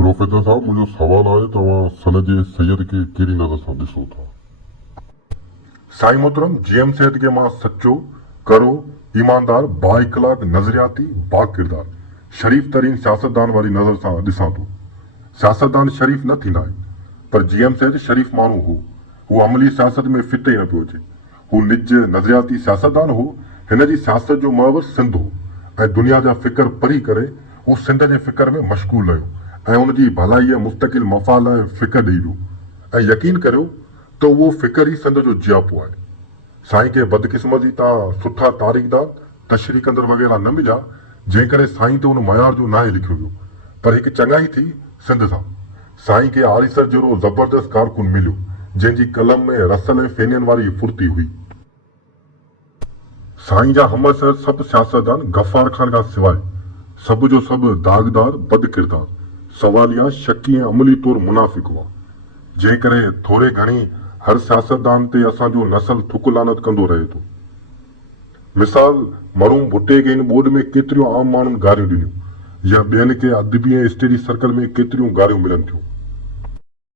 प्रोफेसर साहब, मुझो सवाल आहे तव्हां सन जे सैयद खे कहिड़ी नज़र सां ॾिसो था? साईं मोहतरम, जीएम सैयद खे मां सचो, करो, ईमानदार, बाइखलाक, नज़रियाती, बाकिरदार, शरीफ़ तरीन सियासतदान वारी नज़र सां ॾिसां थो। सियासतदान शरीफ़ न थींदा आहिनि, पर जीएम सैयद शरीफ़ माण्हू हो। हू अमली सियासत में फिट ई न पियो अचे। हू निज नज़रियाती सियासतदान हो। हिन जी सियासत जो महवर सिंध हो ऐं दुनिया जा फ़िकर परी करे हू सिंध जे फ़िकर में मशगूल रहियो ऐं उनजी भलाई मुस्तकिल मफ़ाल लाइ फ़िकर ॾेई वियो ऐं यकीन करियो त उहो फ़िकर ई सिंध जो जियापो आहे। साईं खे बदकिस्मती तां सुठा तारीख़दार, तशरीह कंदड़ वग़ैरह न मिलिया, जंहिं करे साईं ते उन मयार जो नाहे लिखियो वियो। पर हिकु चङाई थी सिंध सां। साईं खे आरिसर जहिड़ो ज़बरदस्त कारकुन मिलियो, जंहिंजी कलम में रसल ऐं फेनियन वारी फुर्ती हुई। साईं जा हमअसर सभु सियासतदान गफ़ार खान खां सवाइ सभु जो सभु दागदार, बदकिरदार, सवालिया, शकी ऐं अमली तौर मुनाफ़िक हुआ। जंहिं करे थोरे घणी हर सियासतदान ते असांजो नसल थुक लानत कंदो रहे थो। मिसाल, मरूम भुट्टे खे हिन ॿोॾ में केतिरियूं आम माण्हुनि गारियूं ॾिनियूं, या ॿियनि खे अदबी ऐं स्टडी सर्कल में केतिरियूं गारियूं मिलनि थियूं।